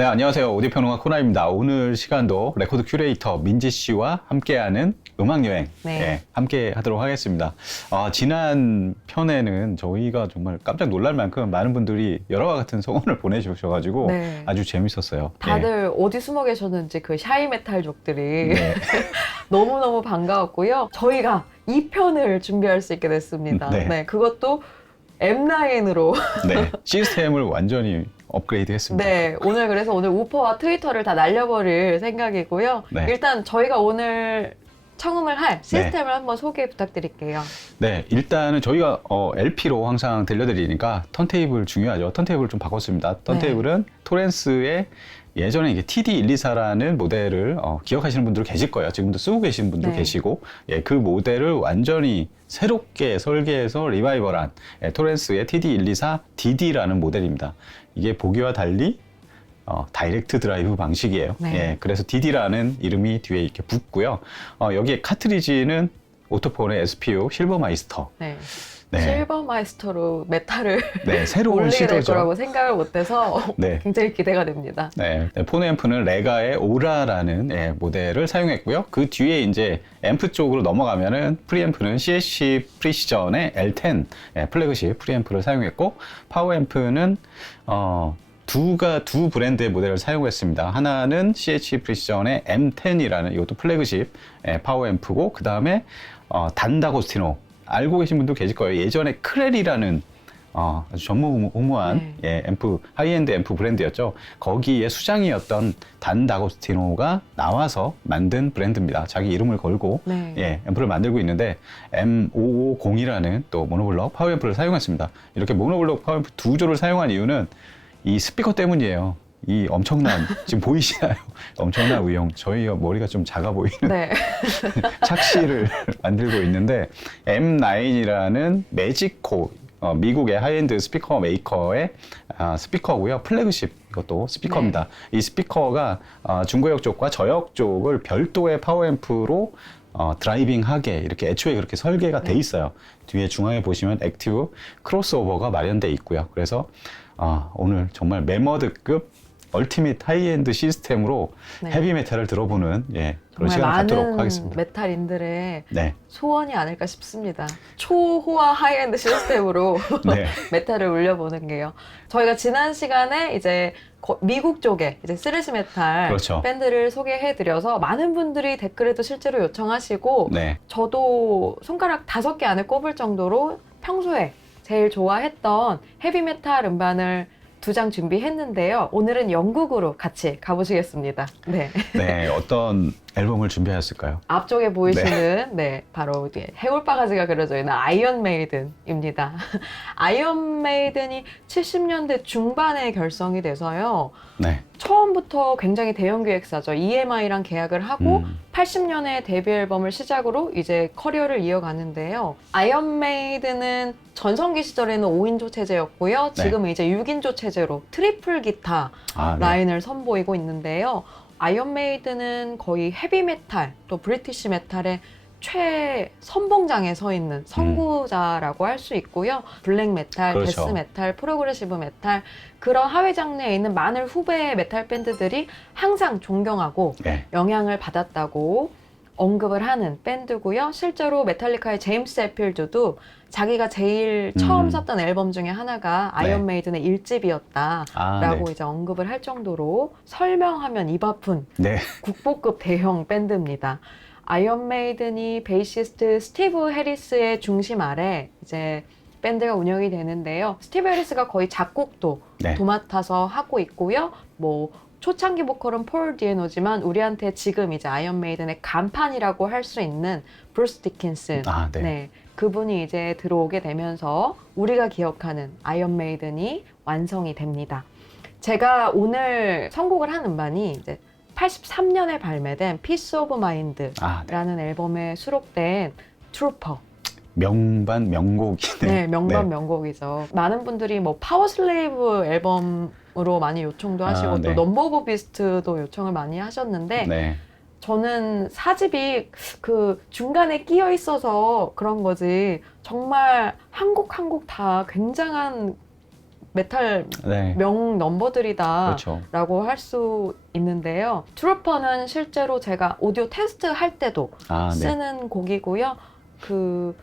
네, 안녕하세요. 오디오평론가 코나입니다. 오늘 시간도 레코드 큐레이터 민지 씨와 함께하는 음악여행 네. 함께 하도록 하겠습니다. 지난 편에는 저희가 정말 깜짝 놀랄 만큼 많은 분들이 여러와 같은 소원을 보내주셔가지고 네. 아주 재밌었어요. 다들 어디 숨어 계셨는지 그 샤이메탈족들이 네. 너무너무 반가웠고요. 저희가 2편을 준비할 수 있게 됐습니다. 네. 그것도 M9으로. 네, 시스템을 완전히 업그레이드 했습니다. 네, 오늘 우퍼와 트위터를 다 날려버릴 생각이고요. 네. 일단 저희가 오늘 청음을 할 시스템을 한번 소개 부탁드릴게요. 네, 일단은 저희가 LP로 항상 들려드리니까 턴테이블 중요하죠. 턴테이블을 좀 바꿨습니다. 턴테이블은 토렌스의 예전에 이게 TD124라는 모델을 기억하시는 분들 계실 거예요. 지금도 쓰고 계신 분들 계시고, 그 모델을 완전히 새롭게 설계해서 리바이벌한 토렌스의 TD124 DD라는 모델입니다. 이게 보기와 달리 다이렉트 드라이브 방식이에요. 네. 그래서 DD라는 이름이 뒤에 이렇게 붙고요. 여기에 카트리지는 오토폰의 SPU 실버마이스터. 네. 네. 실버마이스터로 메탈을 새로운 올리게 될 시도죠. 거라고 생각을 못해서 굉장히 기대가 됩니다. 폰앰프는 레가의 오라라는 모델을 사용했고요. 그 뒤에 이제 앰프 쪽으로 넘어가면은 프리앰프는 CSC 프리시전의 L10 플래그십 프리앰프를 사용했고, 파워앰프는 두 브랜드의 모델을 사용했습니다. 하나는 CSC 프리시전의 M10이라는 이것도 플래그십 파워앰프고, 그 다음에 단다고스티노 알고 계신 분도 계실 거예요. 예전에 크렐이라는 아주 전무후무한 앰프, 하이엔드 앰프 브랜드였죠. 거기에 수장이었던 단 다고스티노가 나와서 만든 브랜드입니다. 자기 이름을 걸고 앰프를 만들고 있는데 M550이라는 또 모노블럭 파워앰프를 사용했습니다. 이렇게 모노블럭 파워앰프 두 조를 사용한 이유는 이 스피커 때문이에요. 이 엄청난, 지금 보이시나요? 엄청난 의형. 저희가 머리가 좀 작아 보이는 착시를 만들고 있는데, M9이라는 매직코, 미국의 하이엔드 스피커 메이커의 스피커고요. 플래그십, 이것도 스피커입니다. 이 스피커가 중고역 쪽과 저역 쪽을 별도의 파워앰프로 드라이빙하게 이렇게 애초에 그렇게 설계가 돼 있어요. 뒤에 중앙에 보시면 액티브 크로스오버가 마련돼 있고요. 그래서 오늘 정말 매머드급 얼티밋 하이엔드 시스템으로 헤비메탈을 들어보는 그런 시간을 갖도록 하겠습니다. 메탈인들의 소원이 아닐까 싶습니다. 초호화 하이엔드 시스템으로 메탈을 울려보는 게요. 저희가 지난 시간에 이제 미국 쪽에 이제 스레시 메탈 밴드를 소개해드려서 많은 분들이 댓글에도 실제로 요청하시고, 저도 손가락 5개 안에 꼽을 정도로 평소에 제일 좋아했던 헤비메탈 음반을 2장 준비했는데요. 오늘은 영국으로 같이 가보시겠습니다. 어떤 앨범을 준비하셨을까요? 앞쪽에 보이시는 바로 해골바가지가 그려져 있는 아이언 메이든입니다. 아이언 메이든이 70년대 중반에 결성이 돼서요. 처음부터 굉장히 대형 기획사죠. EMI랑 계약을 하고 80년에 데뷔 앨범을 시작으로 이제 커리어를 이어가는데요. 아이언 메이든은 전성기 시절에는 5인조 체제였고요. 지금은 이제 6인조 체제로 트리플 기타 라인을 선보이고 있는데요. 아이언 메이든은 거의 헤비메탈, 또 브리티시 메탈의 최선봉장에 서 있는 선구자라고 할 수 있고요. 블랙 메탈, 데스 메탈, 프로그레시브 메탈, 그런 하위 장르에 있는 많은 후배 메탈 밴드들이 항상 존경하고 영향을 받았다고 언급을 하는 밴드고요. 실제로 메탈리카의 제임스 해필드도 자기가 제일 처음 썼던 앨범 중에 하나가 아이언 메이든의 1집이었다라고 이제 언급을 할 정도로 설명하면 입 아픈 국보급 대형 밴드입니다. 아이언 메이든이 베이시스트 스티브 해리스의 중심 아래 이제 밴드가 운영이 되는데요. 스티브 해리스가 거의 작곡도 도맡아서 하고 있고요. 초창기 보컬은 폴 디에노지만 우리한테 지금 이제 아이언 메이든의 간판이라고 할 수 있는 브루스 디킨슨 그분이 이제 들어오게 되면서 우리가 기억하는 아이언 메이든이 완성이 됩니다. 제가 오늘 선곡을 한 음반이 이제 83년에 발매된 Peace of Mind라는 앨범에 수록된 트루퍼. 명반 명곡이네요. 명반 명곡이죠. 많은 분들이 파워 슬레이브 앨범으로 많이 요청도 하시고 또 넘버 오브 비스트도 요청을 많이 하셨는데 저는 4집이 그 중간에 끼어 있어서 그런 거지 정말 한 곡 한 곡 다 굉장한 메탈 네. 명 넘버들이다라고 그렇죠. 할 수 있는데요. 트루퍼는 실제로 제가 오디오 테스트 할 때도 네. 쓰는 곡이고요. 그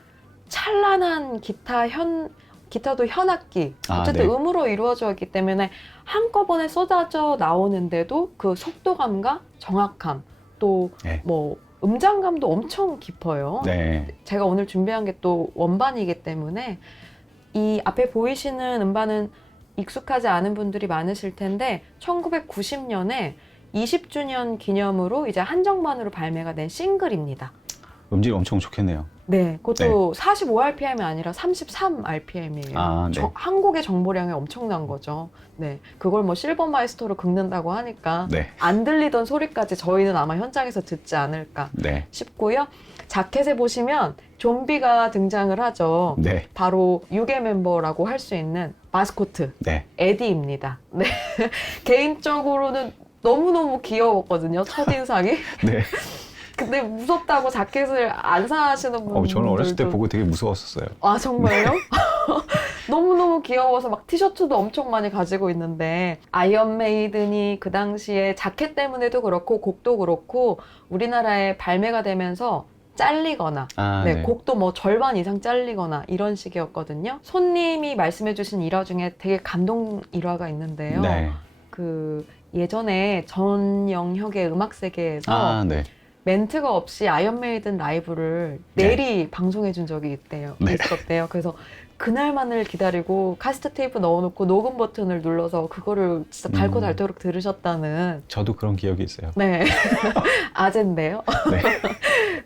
찬란한 기타도 현악기, 어쨌든 네. 음으로 이루어져 있기 때문에 한꺼번에 쏟아져 나오는데도 그 속도감과 정확함, 또 네. 뭐 음장감도 엄청 깊어요. 네. 제가 오늘 준비한 게 또 원반이기 때문에 이 앞에 보이시는 음반은 익숙하지 않은 분들이 많으실 텐데 1990년에 20주년 기념으로 이제 한정판으로 발매가 된 싱글입니다. 음질이 엄청 좋겠네요. 네, 그것도 45rpm이 아니라 33rpm이에요. 네. 한 곡의 정보량이 엄청난 거죠. 네, 그걸 뭐 실버 마이스터로 긁는다고 하니까 네. 안 들리던 소리까지 저희는 아마 현장에서 듣지 않을까 네. 싶고요. 자켓에 보시면 좀비가 등장을 하죠. 네. 바로 6의 멤버라고 할 수 있는 마스코트 네. 에디입니다. 네. 개인적으로는 너무너무 귀여웠거든요. 첫인상이. 네. 근데 무섭다고 자켓을 안 사시는 분들도 저는 어렸을 때 보고 되게 무서웠었어요. 아 정말요? 너무너무 귀여워서 막 티셔츠도 엄청 많이 가지고 있는데 아이언 메이든이 그 당시에 자켓 때문에도 그렇고 곡도 그렇고 우리나라에 발매가 되면서 잘리거나 네. 곡도 뭐 절반 이상 잘리거나 이런 식이었거든요. 손님이 말씀해주신 일화 중에 되게 감동 일화가 있는데요. 네. 그 예전에 전영혁의 음악 세계에서 네. 멘트가 없이 아이언 메이든 라이브를 내리 방송해 준 적이 있었대요. 그래서 그날만을 기다리고 카세트 테이프 넣어놓고 녹음 버튼을 눌러서 그거를 진짜 닳고 닳도록 들으셨다는. 저도 그런 기억이 있어요. 네. 아젠데요. 네.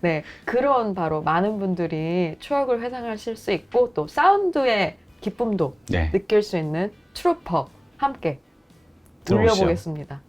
네. 그런 바로 많은 분들이 추억을 회상하실 수 있고 또 사운드의 기쁨도 느낄 수 있는 트루퍼 함께 들려보겠습니다.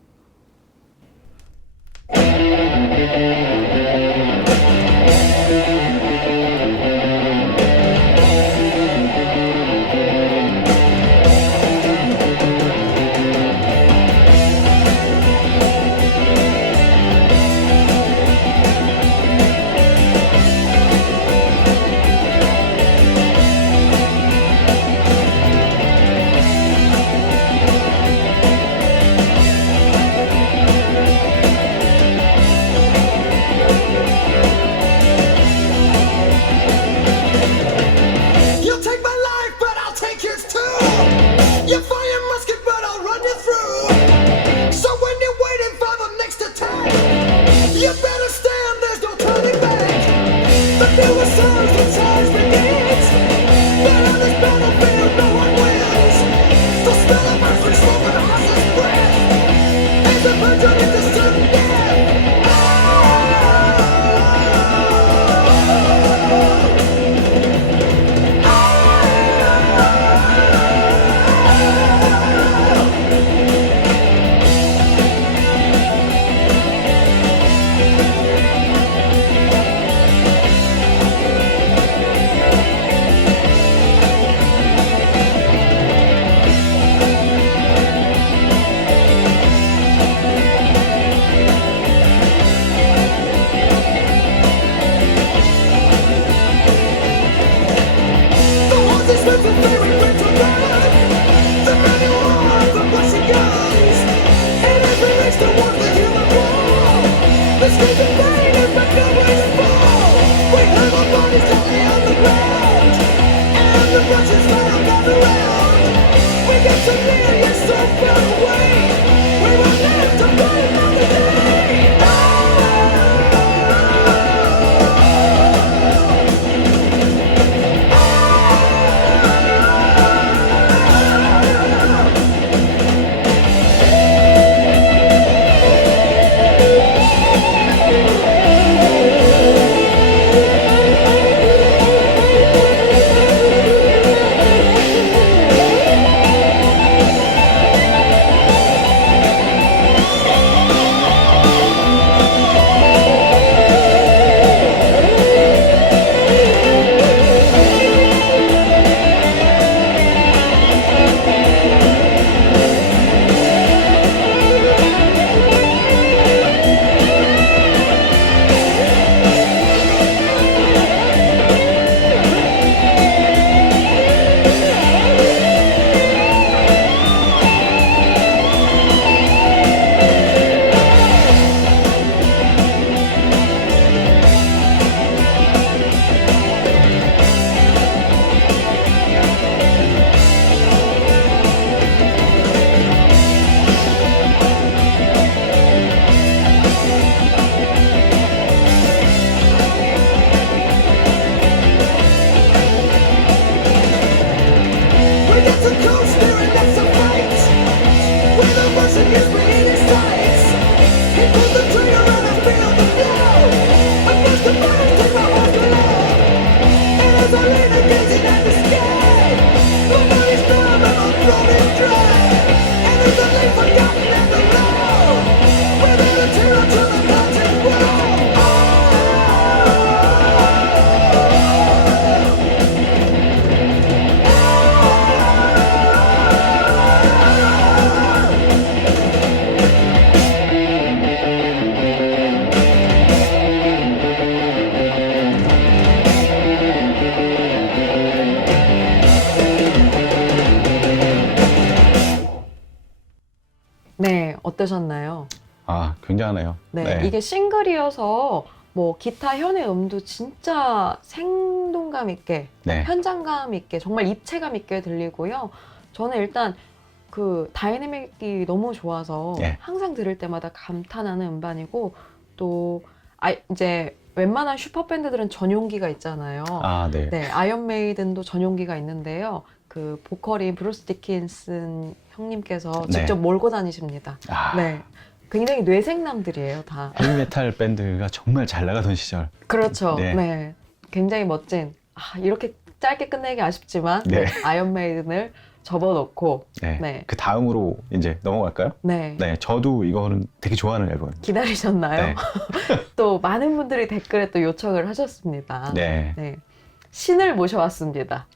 어떠셨나요? 아, 굉장하네요. 네, 이게 싱글이어서 뭐 기타 현의 음도 진짜 생동감 있게, 네. 현장감 있게, 정말 입체감 있게 들리고요. 저는 일단 그 다이내믹이 너무 좋아서 네. 항상 들을 때마다 감탄하는 음반이고, 또 이제 웬만한 슈퍼밴드들은 전용기가 있잖아요. 아, 네. 네, 아이언 메이든도 전용기가 있는데요. 그 보컬인 브루스 디킨슨 형님께서 네. 직접 몰고 다니십니다. 아, 네, 굉장히 뇌생남들이에요, 다. 헤비메탈 밴드가 정말 잘 나가던 시절. 그렇죠. 네. 네. 굉장히 멋진. 이렇게 짧게 끝내기 아쉽지만 네. 아이언 메이든을 접어놓고 네. 네. 그 다음으로 이제 넘어갈까요? 네. 네, 저도 이거는 되게 좋아하는 앨범입니다. 기다리셨나요? 네. 또 많은 분들이 댓글에 또 요청을 하셨습니다. 네. 네. 신을 모셔왔습니다.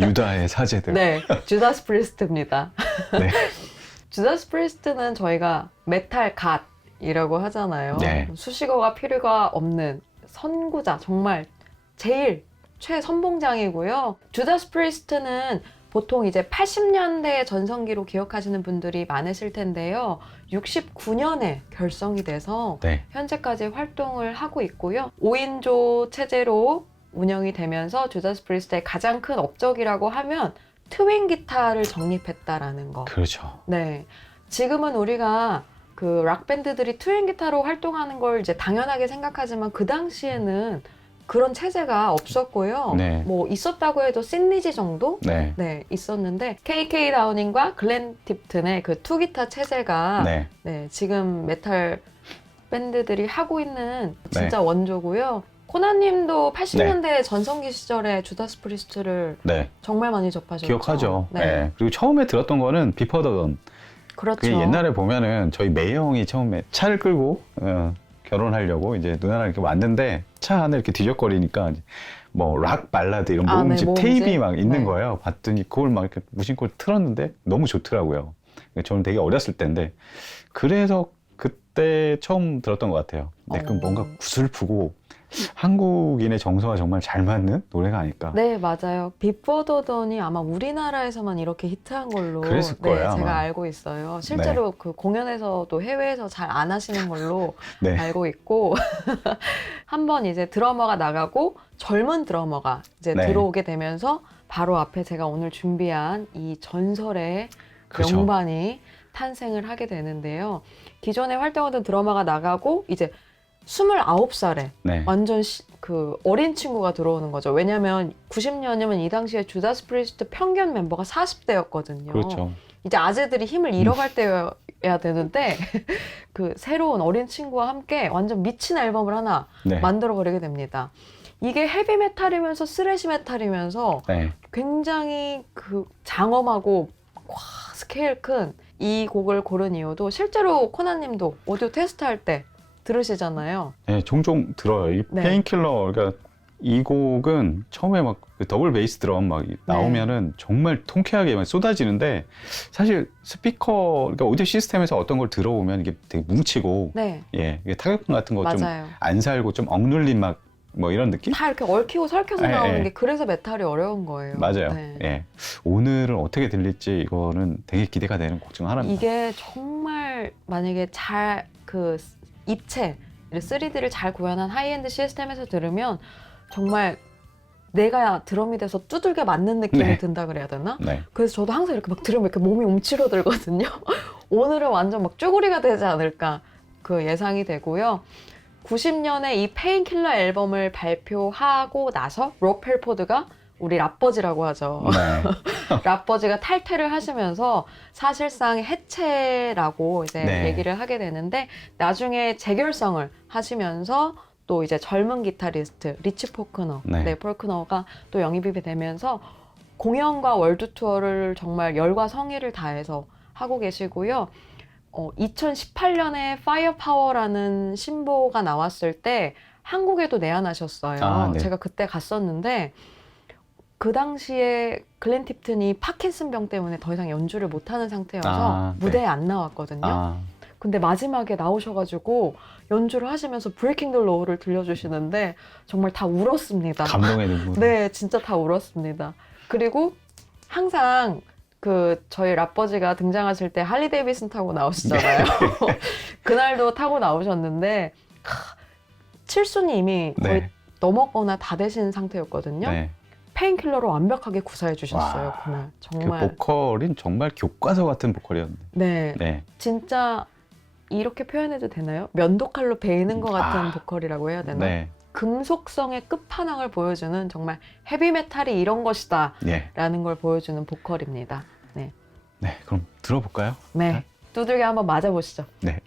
유다의 사제들. 네. 주다스 프리스트입니다. 네. 주다스 프리스트는 저희가 메탈 갓이라고 하잖아요. 네. 수식어가 필요가 없는 선구자, 정말 제일 최선봉장이고요. 주다스 프리스트는 보통 이제 80년대 전성기로 기억하시는 분들이 많으실 텐데요. 69년에 결성이 돼서 네. 현재까지 활동을 하고 있고요. 5인조 체제로 운영이 되면서 주다스 프리스트의 가장 큰 업적이라고 하면 트윈 기타를 정립했다라는 거. 그렇죠. 네. 지금은 우리가 그 락밴드들이 트윈 기타로 활동하는 걸 이제 당연하게 생각하지만 그 당시에는 그런 체제가 없었고요. 네. 뭐 있었다고 해도 신리지 정도? 네. 네, 있었는데 KK 다우닝과 글렌 팁튼의 그 투기타 체제가 네. 네, 지금 메탈 밴드들이 하고 있는 진짜 네. 원조고요. 코나님도 80년대 전성기 시절에 주다스 프리스트를 네. 정말 많이 접하셨죠. 기억하죠. 네. 네. 그리고 처음에 들었던 거는 비퍼 더 던. 그렇죠. 그게 옛날에 보면은 저희 매형이 처음에 차를 끌고 결혼하려고 이제 누나랑 이렇게 왔는데 차 안에 이렇게 뒤적거리니까 이제 뭐 락 발라드 이런 아, 모음집 네, 모음집. 테이프가 막 있는 네. 거예요. 봤더니 그걸 막 이렇게 무심코 틀었는데 너무 좋더라고요. 저는 되게 어렸을 때인데 그래서 그때 처음 들었던 것 같아요. 근데 그 뭔가 구슬프고 한국인의 정서와 정말 잘 맞는 노래가 아닐까. 네, 맞아요. 비포 더 던이 아마 우리나라에서만 이렇게 히트한 걸로 그랬을 거예요, 제가 아마. 알고 있어요. 실제로 그 공연에서도 해외에서 잘 안 하시는 걸로 네. 알고 있고 한번 이제 드러머가 나가고 젊은 드러머가 이제 네. 들어오게 되면서 바로 앞에 제가 오늘 준비한 이 전설의 그렇죠. 명반이 탄생을 하게 되는데요. 기존에 활동하던 드러머가 나가고 이제 29살에 네. 완전 그 어린 친구가 들어오는 거죠. 왜냐면 90년이면 이 당시에 주다스 프리스트 평균 멤버가 40대였거든요. 그렇죠. 이제 아재들이 힘을 잃어갈 때여야 되는데 그 새로운 어린 친구와 함께 완전 미친 앨범을 하나 네. 만들어버리게 됩니다. 이게 헤비 메탈이면서 스래시 메탈이면서 네. 굉장히 그 장엄하고 스케일 큰 이 곡을 고른 이유도 실제로 코나님도 오디오 테스트 할 때 들으시잖아요. 네, 종종 들어요. 이 네. 페인킬러, 그러니까 이 곡은 처음에 막그 더블 베이스 드럼 막 나오면은 정말 통쾌하게 막 쏟아지는데 사실 스피커, 그러니까 오디오 시스템에서 어떤 걸 들어오면 이게 되게 뭉치고 네, 예, 이게 타격감 같은 거 좀 맞아요. 안 살고 좀 억눌린 막 뭐 이런 느낌? 다 이렇게 얽히고 설켜서 네, 나오는 네. 게 그래서 메탈이 어려운 거예요. 맞아요. 네. 예. 오늘은 어떻게 들릴지 이거는 되게 기대가 되는 곡 중 하나입니다. 이게 정말 만약에 잘 그 입체 3D를 잘 구현한 하이엔드 시스템에서 들으면 정말 내가 드럼이 돼서 두들겨 맞는 느낌이 네. 든다 그래야 되나? 네. 그래서 저도 항상 이렇게 막 들으면 이렇게 몸이 움츠러들거든요. 오늘은 완전 막 쭈구리가 되지 않을까 그 예상이 되고요. 90년에 이 페인킬러 앨범을 발표하고 나서 록 펠포드가 우리 랍버지라고 하죠. 네. 랍버지가 탈퇴를 하시면서 사실상 해체라고 이제 네. 얘기를 하게 되는데 나중에 재결성을 하시면서 또 이제 젊은 기타리스트 리치 포크너, 네. 포크너가 또 영입이 되면서 공연과 월드 투어를 정말 열과 성의를 다해서 하고 계시고요. 2018년에 파이어 파워라는 신보가 나왔을 때 한국에도 내한하셨어요. 아, 네. 제가 그때 갔었는데 그 당시에 글렌 팁튼이 파킨슨병 때문에 더 이상 연주를 못하는 상태여서 아, 네. 무대에 안 나왔거든요. 아, 근데 마지막에 나오셔가지고 연주를 하시면서 브레이킹 더 로우를 들려주시는데 정말 다 울었습니다. 감동의 눈물. 네, 진짜 다 울었습니다. 그리고 항상 저희 라버지가 등장하실 때 할리 데이비슨 타고 나오시잖아요. 그날도 타고 나오셨는데, 칠순이 이미 거의 네. 넘었거나 다 되신 상태였거든요. 네. 페인킬러로 완벽하게 구사해 주셨어요. 와, 그날. 그 정말. 보컬은 정말 교과서 같은 보컬이었는데. 네. 네. 진짜 이렇게 표현해도 되나요? 면도칼로 베이는 것 같은 보컬이라고 해야 되나? 네. 금속성의 끝판왕을 보여주는 정말 헤비메탈이 이런 것이다 네. 라는 걸 보여주는 보컬입니다. 네. 네, 그럼 들어볼까요? 네. 두들겨 한번 맞아보시죠. 네.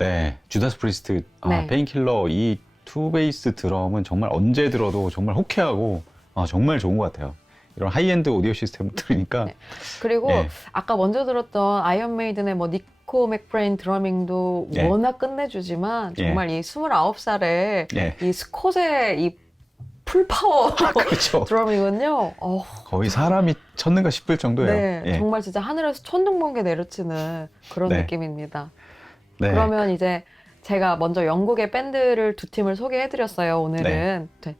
네, 주다스 프리스트, 네. 페인킬러 이 투베이스 드럼은 정말 언제 들어도 정말 호쾌하고 정말 좋은 것 같아요. 이런 하이엔드 오디오 시스템 들으니까. 네. 그리고 예. 아까 먼저 들었던 아이언 메이든의 뭐 니코 맥브레인 드러밍도 예. 워낙 끝내주지만 예. 정말 이 29살에 예. 이 스콧의 이 풀파워 그렇죠. 드러밍은요. 거의 사람이 쳤는가 싶을 정도예요. 네, 예. 정말 진짜 하늘에서 천둥번개 내려치는 그런 네. 느낌입니다. 네. 그러면 이제 제가 먼저 영국의 밴드를 두 팀을 소개해드렸어요. 오늘은 네.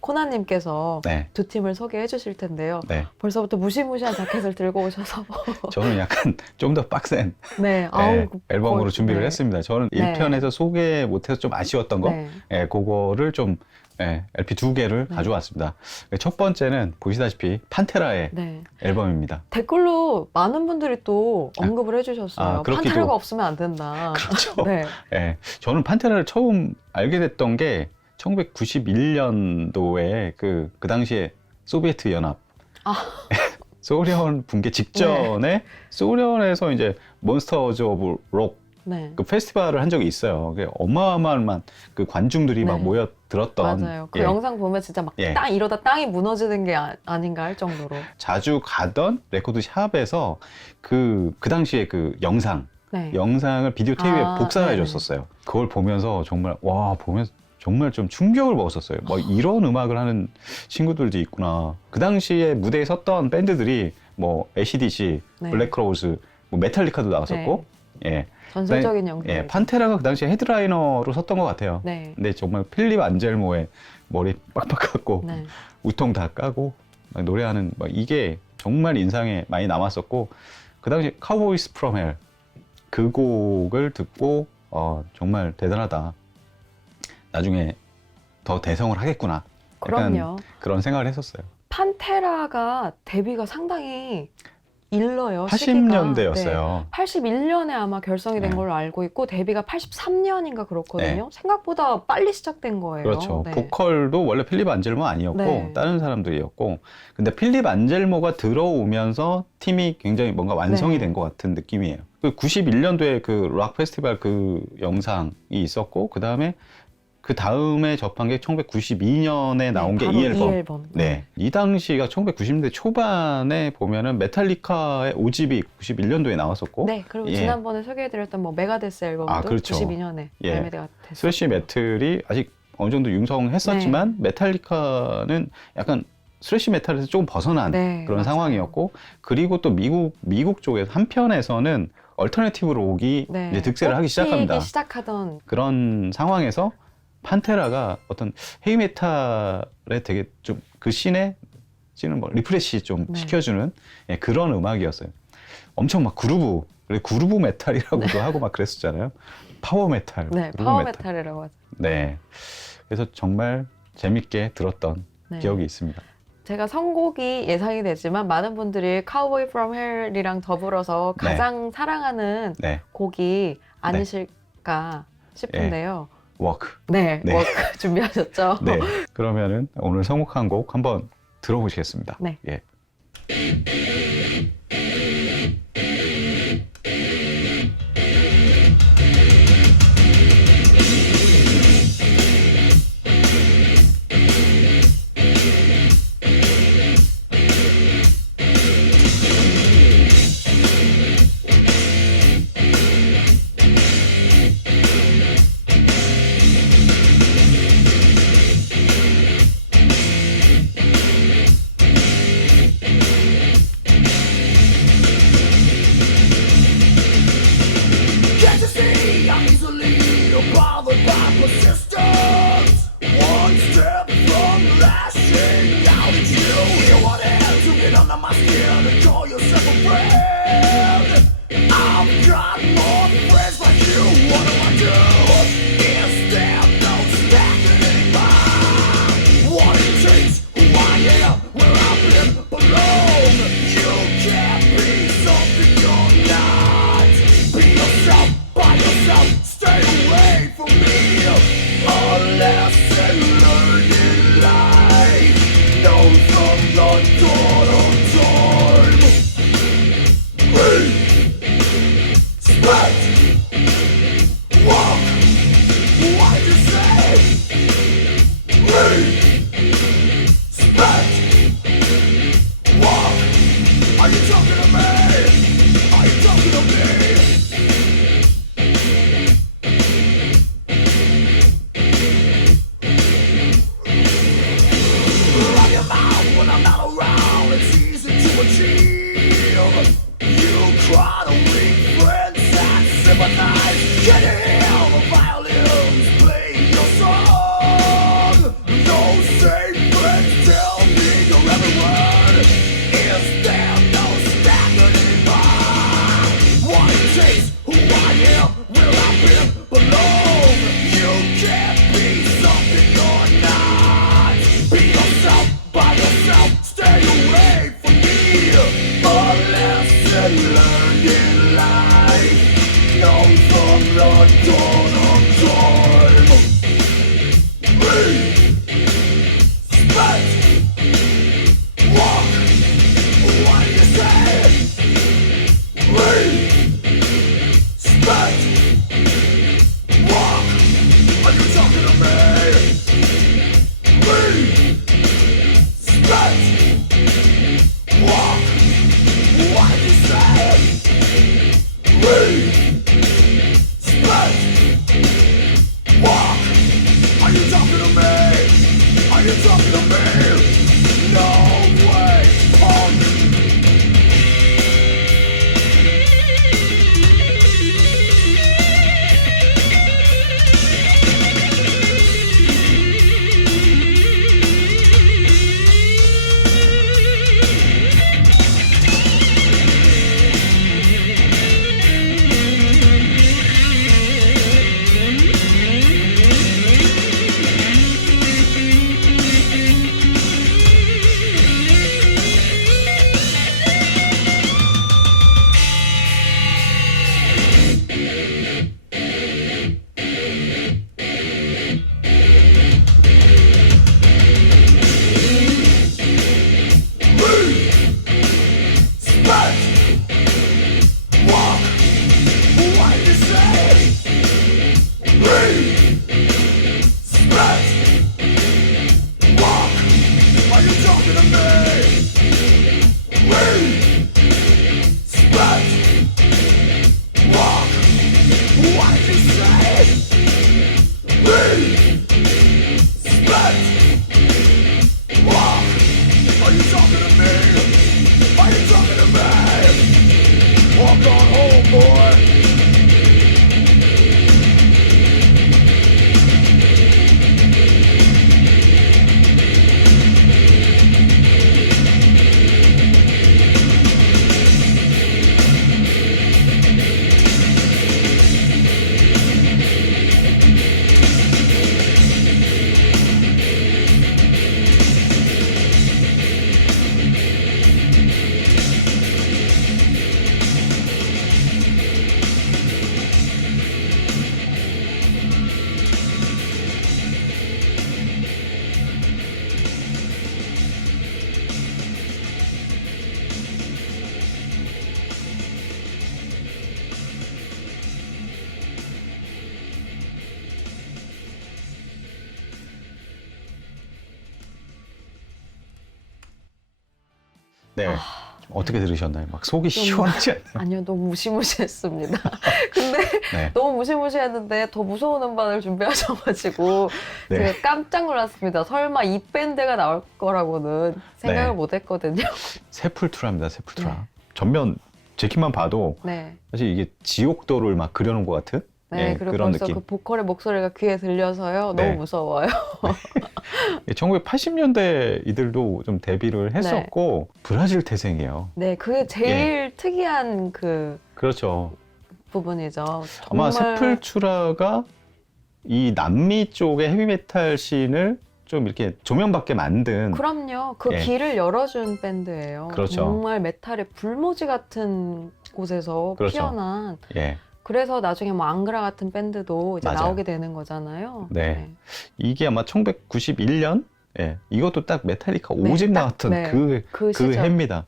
코나님께서 네. 두 팀을 소개해 주실 텐데요. 네. 벌써부터 무시무시한 자켓을 들고 오셔서 저는 약간 좀 더 빡센 네, 아우, 앨범으로 거의- 준비를 네. 했습니다. 저는 네. 1편에서 소개 못해서 좀 아쉬웠던 거, 네. 그거를 좀 LP 2개를 네. 가져왔습니다. 첫 번째는 보시다시피 판테라의 네. 앨범입니다. 댓글로 많은 분들이 또 언급을 해주셨어요. 그렇기도- 판테라가 없으면 안 된다. 그렇죠. 네. 예, 저는 판테라를 처음 알게 됐던 게 1991년도에 그 당시에 소비에트 연합 소련 붕괴 직전에 소련에서 이제 몬스터즈 오브 록 네. 그 페스티벌을 한 적이 있어요. 그게 어마어마한 그 관중들이 막 네. 모여 들었던. 맞아요. 그 예, 영상 보면 진짜 막 예. 이러다 땅이 무너지는 게 아닌가 할 정도로. 자주 가던 레코드 샵에서 그 당시에 그 네. 영상을 비디오 테이프에 복사해 네네. 줬었어요. 그걸 보면서 정말 보면서 정말 좀 충격을 먹었었어요. 뭐 이런 음악을 하는 친구들도 있구나. 그 당시에 무대에 섰던 밴드들이 뭐 AC/DC, 네. 블랙크로우즈, 뭐 메탈리카도 나왔었고, 예, 전설적인 영상. 예, 판테라가 그 당시에 헤드라이너로 섰던 것 같아요. 네. 근데 정말 필립 안젤모의 머리 빡빡 깎고 네. 우통 다 까고 막 노래하는 막 이게 정말 인상에 많이 남았었고, 그 당시 카우보이스 프롬 헬 그 곡을 듣고 정말 대단하다. 나중에 더 대성을 하겠구나. 약간 그럼요. 그런 생각을 했었어요. 판테라가 데뷔가 상당히 일러요. 80년대였어요. 네. 81년에 아마 결성이 된 네. 걸로 알고 있고 데뷔가 83년인가 그렇거든요. 네. 생각보다 빨리 시작된 거예요. 그렇죠. 네. 보컬도 원래 필립 안젤모 아니었고 네. 다른 사람들이었고, 근데 필립 안젤모가 들어오면서 팀이 굉장히 뭔가 완성이 네. 된 것 같은 느낌이에요. 그 91년도에 그 락 페스티벌 그 영상이 있었고, 그 다음에 접한 게 1992년에 나온 게 바로 이 앨범. 앨범. 네. 이 당시가 1990년대 초반에 보면은 메탈리카의 5집이 91년도에 나왔었고, 네, 그리고 예. 지난번에 소개해드렸던 뭐 메가데스 앨범도 그렇죠. 92년에 예. 발매가 됐어요. 스래시 메틀이 아직 어느 정도 융성했었지만 메탈리카는 약간 스래시 메탈에서 조금 벗어난 네, 그런 맞아요. 상황이었고, 그리고 또 미국 쪽에서 한편에서는 얼터네티브 록이 네. 이제 득세를 하기 뽑히기 시작합니다. 시작하던 그런 상황에서 판테라가 어떤 헤이메탈에 되게 좀 그 씬에 뭐 리프레시 좀 네. 시켜주는 그런 음악이었어요. 엄청 막 그루브 메탈이라고도 하고 막 그랬었잖아요. 파워 메탈. 네, 그루브 파워 메탈이라고 하죠. 네. 그래서 정말 재밌게 들었던 네. 기억이 있습니다. 제가 선곡이 예상이 되지만 많은 분들이 Cowboy From Hell이랑 더불어서 네. 가장 사랑하는 네. 곡이 아니실까 싶은데요. 워크. 네, 네. 워크 준비하셨죠? 네. 그러면은 오늘 선곡한 곡 한번 들어보시겠습니다. 네. 예. Can't you see I'm easily bothered by persistence? One step from lashing out at you. You want to get under my skin and call yourself a friend. I've got more friends like you. What do I do? Is there no standing by? What it takes, who I am, where I've been belong. You can't be something you're not. Be yourself, by yourself, stay away from me. Try to weak friends and sympathize. Can you hear the violins play your song? Those same friends tell me your every word. Is there no standard anymore? What it takes, who I am, will I be belong? You can't be something you're not. Be yourself, by yourself, stay away from me. A lesson learned in life, known from the dawn of time. Respect, walk, what do you say? Respect, walk, are you talking to me? Respect, walk, what do you say? Respect, walk, are you talking to me? Are you talking to me? No way, punk. Walk on home, boy. 네. 어떻게 들으셨나요? 막 속이 시원하지 않나요? 아니요, 너무 무시무시했습니다. 근데 네. 너무 무시무시했는데 더 무서운 음반을 준비하셔가지고 네. 제가 깜짝 놀랐습니다. 설마 이 밴드가 나올 거라고는 생각을 네. 못했거든요. 세풀투라입니다. 세풀투라. 네. 전면 재킷만 봐도 네. 사실 이게 지옥도를 막 그려놓은 것 같은 네, 예, 그리고 그런 벌써 느낌. 그 보컬의 목소리가 귀에 들려서요. 네. 너무 무서워요. 1980년대 이들도 좀 데뷔를 했었고 브라질 태생이에요. 네, 그게 제일 특이한 그 그렇죠. 부분이죠. 아마 정말 세풀투라가 이 남미 쪽의 헤비메탈 씬을 좀 이렇게 조명받게 만든 그럼요. 그 예. 길을 열어준 밴드예요. 그렇죠. 정말 메탈의 불모지 같은 곳에서 그렇죠. 피어난. 예. 그래서 나중에 뭐 앙그라 같은 밴드도 이제 맞아요. 나오게 되는 거잖아요. 네. 이게 아마 1991년 예. 이것도 딱 메탈리카 네, 5집 딱, 나왔던 네. 그 그 시절. 해입니다.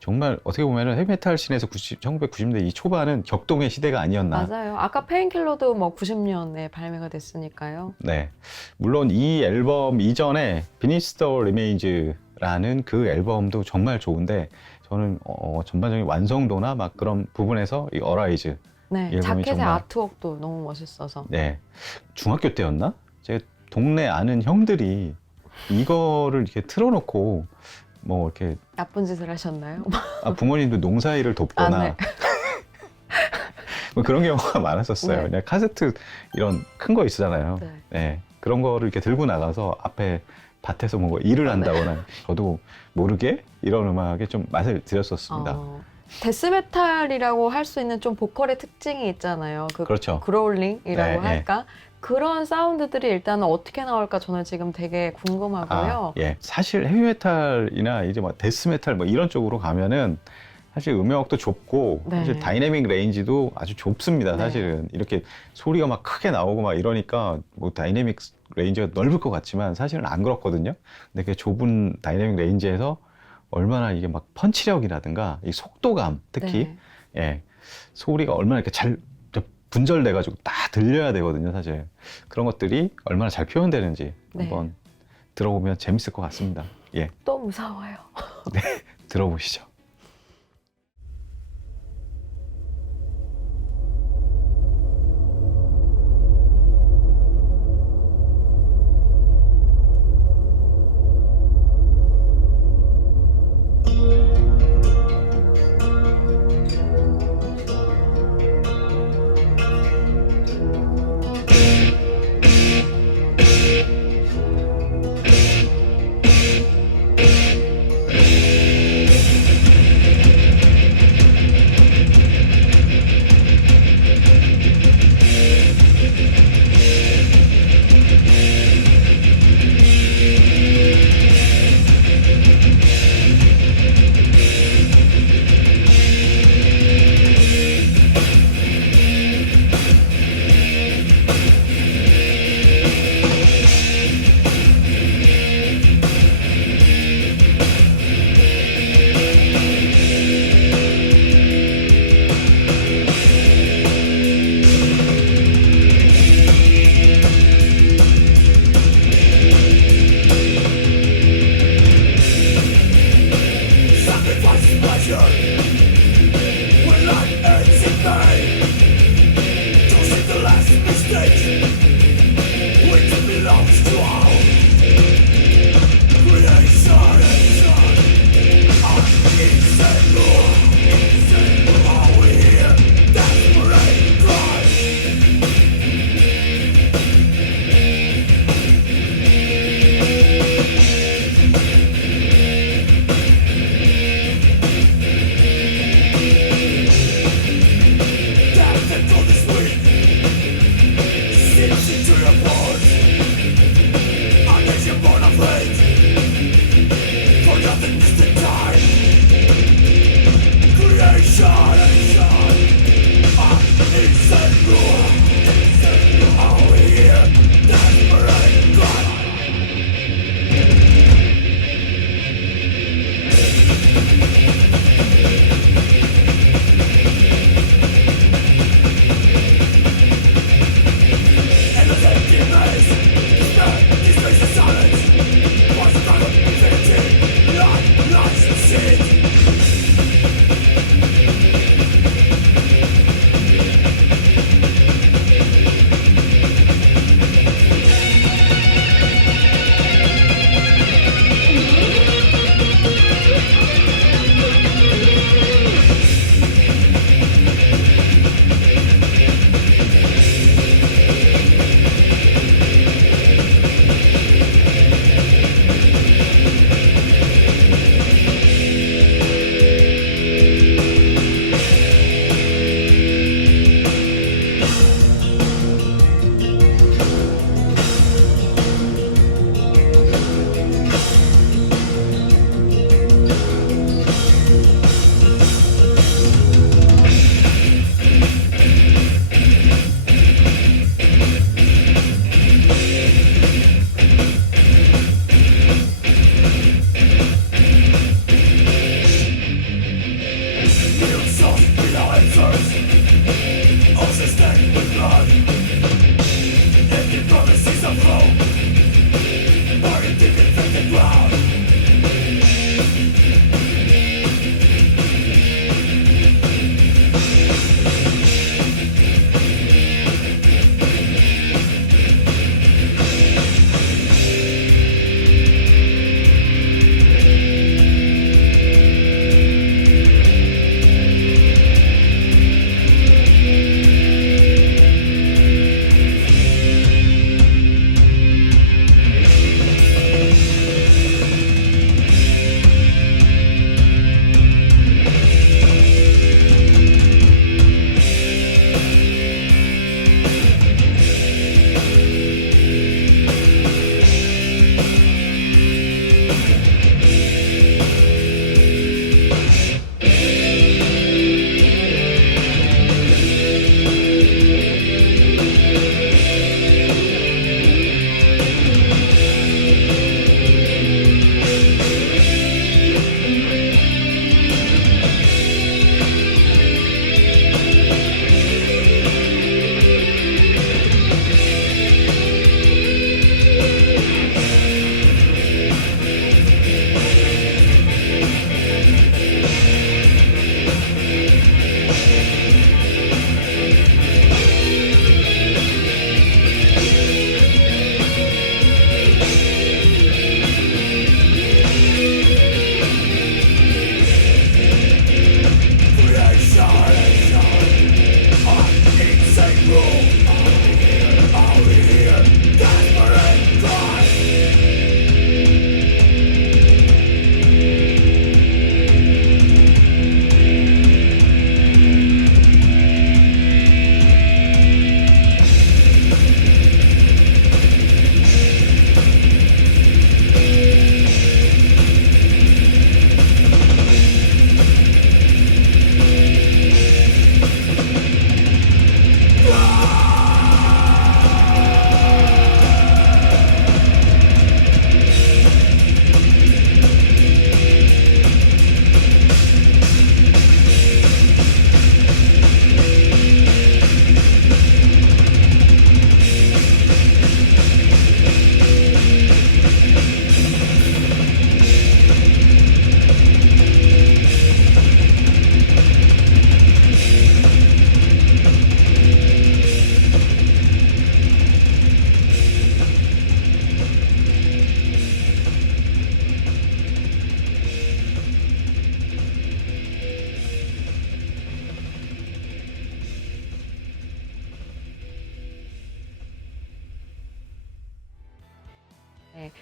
정말 어떻게 보면은 헤비메탈 씬에서 1990년대 이 초반은 격동의 시대가 아니었나. 맞아요. 아까 페인킬러도 뭐 90년에 발매가 됐으니까요. 네. 물론 이 앨범 이전에 비니스 더 리메인즈라는 그 앨범도 정말 좋은데 저는 전반적인 완성도나 막 그런 부분에서 이 어라이즈 네, 이 앨범이 자켓의 정말- 아트웍도 너무 멋있어서. 네. 중학교 때였나? 제가 동네 아는 형들이 이거를 이렇게 틀어놓고 뭐 이렇게 나쁜 짓을 하셨나요? 부모님도 농사일을 돕거나 아, 네. 뭐 그런 경우가 많았었어요. 네. 그냥 카세트 이런 큰 거 있잖아요. 네. 네. 그런 거를 이렇게 들고 나가서 앞에 밭에서 뭔가 일을 한다거나 저도 모르게 이런 음악에 좀 맛을 들였었습니다. 데스메탈이라고 할 수 있는 좀 보컬의 특징이 있잖아요. 그렇죠. 그로울링이라고 네, 할까? 그런 사운드들이 일단은 어떻게 나올까 저는 지금 되게 궁금하고요. 예. 사실 헤비메탈이나 이제 뭐 데스메탈 뭐 이런 쪽으로 가면은 사실 음역도 좁고 네. 사실 다이내믹 레인지도 아주 좁습니다. 네. 사실은 이렇게 소리가 막 크게 나오고 막 이러니까 뭐 다이내믹 레인지가 넓을 것 같지만 사실은 안 그렇거든요. 근데 그 좁은 다이내믹 레인지에서 얼마나 이게 막 펀치력이라든가 이 속도감 특히 네. 예. 소리가 얼마나 이렇게 잘 분절돼 가지고 다 들려야 되거든요, 사실. 그런 것들이 얼마나 잘 표현되는지 네. 한번 들어보면 재밌을 것 같습니다. 예. 또 무서워요. 들어보시죠.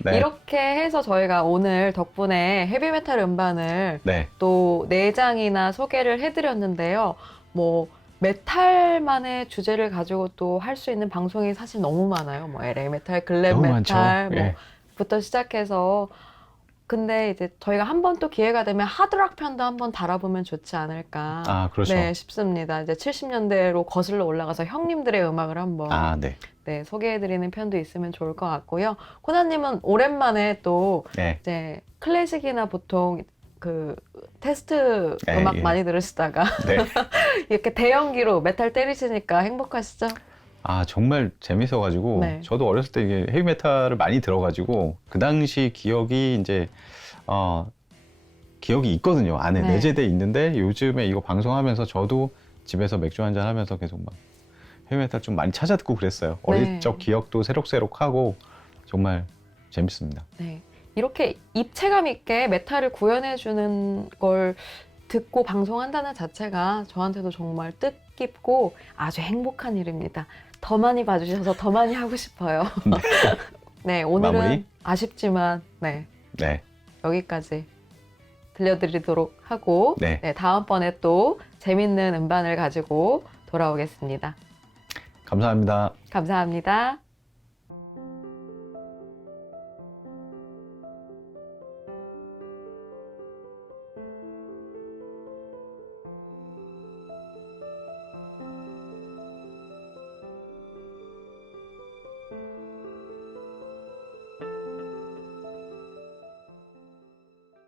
네. 네. 이렇게 해서 저희가 오늘 덕분에 헤비메탈 음반을 네. 또 4장이나 소개를 해드렸는데요. 뭐 메탈만의 주제를 가지고 또 할 수 있는 방송이 사실 너무 많아요. 뭐 LA 메탈, 글램 너무 메탈 많죠. 예. 뭐부터 시작해서 근데 이제 저희가 한번 또 기회가 되면 하드락 편도 한번 다뤄보면 좋지 않을까 아, 그렇죠. 네, 싶습니다. 이제 70년대로 거슬러 올라가서 형님들의 음악을 한번 아, 네. 네, 소개해드리는 편도 있으면 좋을 것 같고요. 코나님은 오랜만에 또 네. 이제 클래식이나 보통 그 테스트 네, 음악 예. 많이 들으시다가 네. 이렇게 대형기로 메탈 때리시니까 행복하시죠? 아, 정말 재밌어가지고, 네. 저도 어렸을 때 이게 헤비메탈을 많이 들어가지고, 그 당시 기억이 이제, 기억이 있거든요. 안에 네. 내재돼 있는데, 요즘에 이거 방송하면서 저도 집에서 맥주 한잔 하면서 계속 막 헤비메탈 좀 많이 찾아 듣고 그랬어요. 어릴 네. 적 기억도 새록새록하고, 정말 재밌습니다. 네. 이렇게 입체감 있게 메탈을 구현해주는 걸 듣고 방송한다는 자체가 저한테도 정말 뜻깊고 아주 행복한 일입니다. 더 많이 봐주셔서 더 많이 하고 싶어요. 네, 오늘은 마무리? 아쉽지만 네, 네. 여기까지 들려드리도록 하고 네. 네, 다음번에 또 재밌는 음반을 가지고 돌아오겠습니다. 감사합니다. 감사합니다.